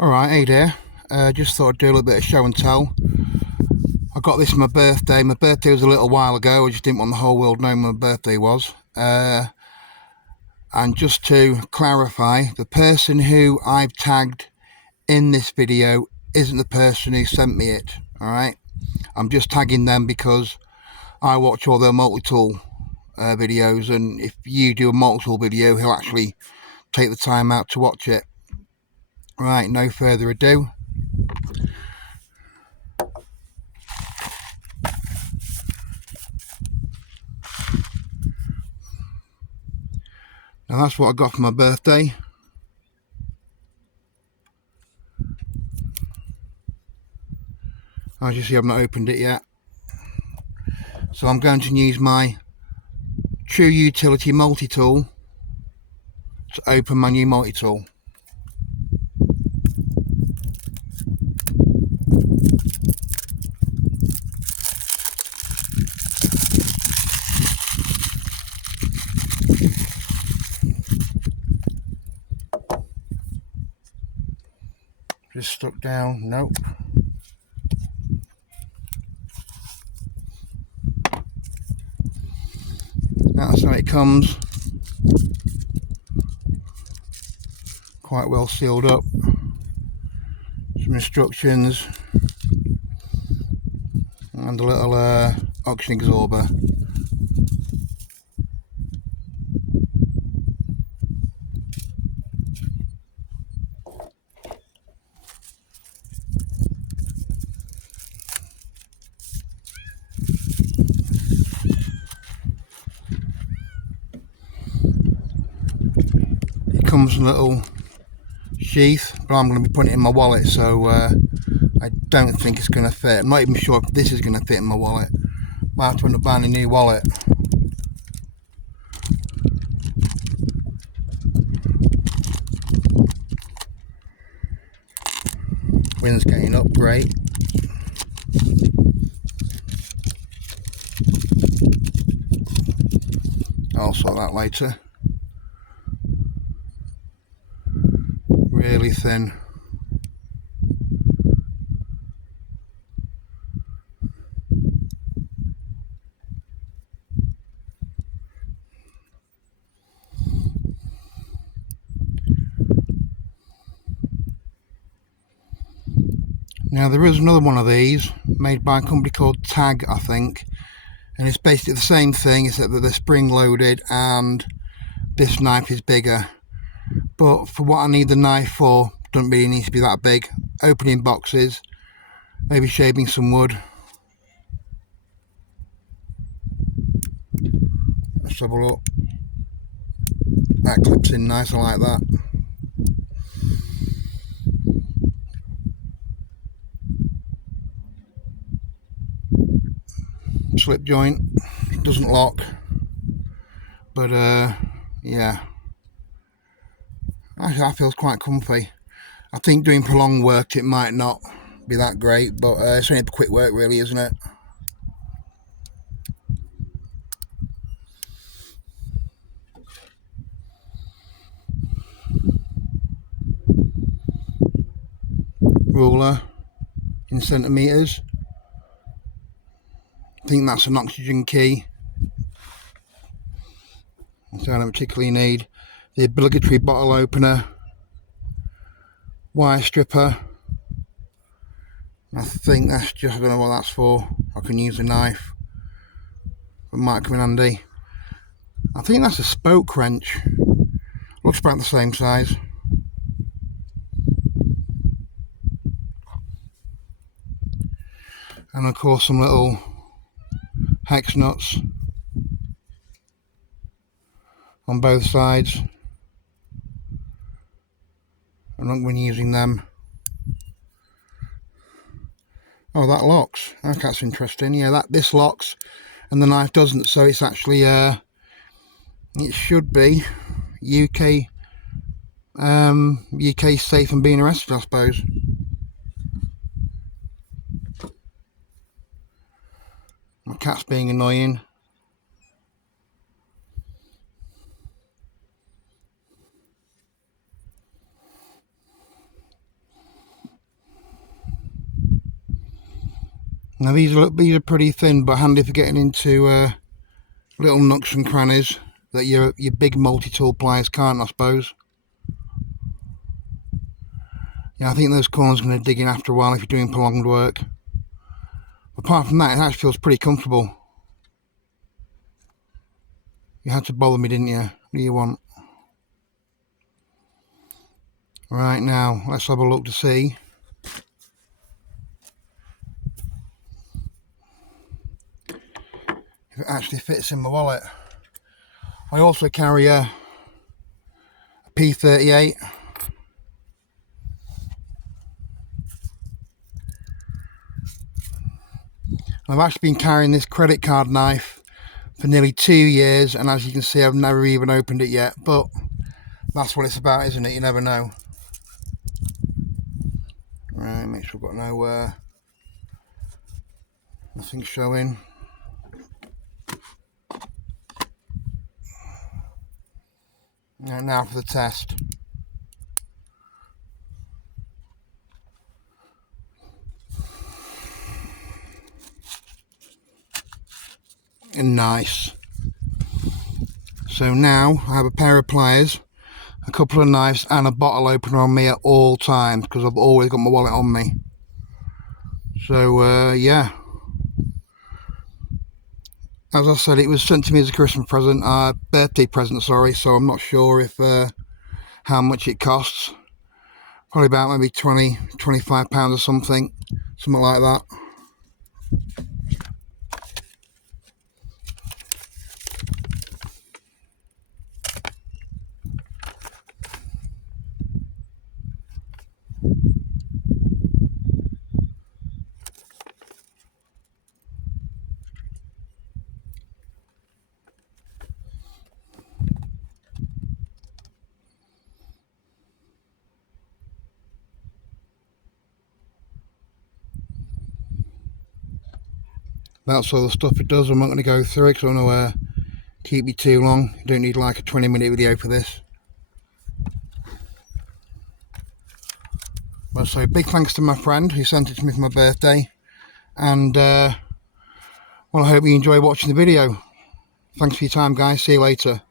Alright, hey there. Just thought I'd do a little bit of show and tell. I got this for my birthday. My birthday was a little while ago. I just didn't want the whole world knowing my birthday was. And just to clarify, the person who I've tagged in this video isn't the person who sent me it. Alright? I'm just tagging them because I watch all their multi-tool videos, and if you do a multi-tool video, he'll actually take the time out to watch it. Right, no further ado. Now that's what I got for my birthday. As you see, I've not opened it yet. So I'm going to use my True Utility multi-tool to open my new multi-tool. Just stuck down, nope. That's how it comes. Quite well sealed up. Some instructions. And a little oxygen absorber. It comes in a little sheath, but I'm going to be putting it in my wallet, so I don't think it's going to fit. I'm not even sure if this is going to fit in my wallet. Might have to end up buying a new wallet. Wind's getting up, great. I'll sort that later. Really thin. Now there is another one of these made by a company called Tag, I think, and it's basically the same thing except that they're spring loaded and this knife is bigger. But for what I need the knife for, doesn't really need to be that big. Opening boxes, maybe shaving some wood. Let's have a look. That clips in nice, I like that. Slip joint, doesn't lock, but yeah, that feels quite comfy. I think doing prolonged work it might not be that great, but it's only quick work really, isn't it? Ruler in centimetres. I think that's an oxygen key. So I don't particularly need the obligatory bottle opener, wire stripper. I think that's just, I don't know what that's for. I can use a knife, it might come in handy. I think that's a spoke wrench. Looks about the same size. And of course some little hex nuts on both sides. I'm not going to be using them. Oh, that locks. Okay, that's interesting. Yeah, this locks and the knife doesn't, so it's actually it should be UK safe from being arrested, I suppose. My cat's being annoying. Now these are pretty thin, but handy for getting into little nooks and crannies that your big multi-tool pliers can't, I suppose. Yeah, I think those corners are going to dig in after a while if you're doing prolonged work. Apart from that, it actually feels pretty comfortable. You had to bother me, didn't you? What do you want? Right, now let's have a look to see if it actually fits in my wallet. I also carry a P38. I've actually been carrying this credit card knife for nearly 2 years, and as you can see, I've never even opened it yet, but that's what it's about, isn't it? You never know. Right, make sure I've got no nothing showing. Right, now for the test. And nice. So now I have a pair of pliers, a couple of knives and a bottle opener on me at all times because I've always got my wallet on me. So yeah, as I said, it was sent to me as a Christmas present, birthday present, sorry, so I'm not sure if how much it costs. Probably about maybe £25 or something like that. That's all the stuff it does. I'm not going to go through it because I don't want to keep you too long. You don't need like a 20-minute video for this. Well, so big thanks to my friend who sent it to me for my birthday, and well, I hope you enjoy watching the video. Thanks for your time, guys. See you later.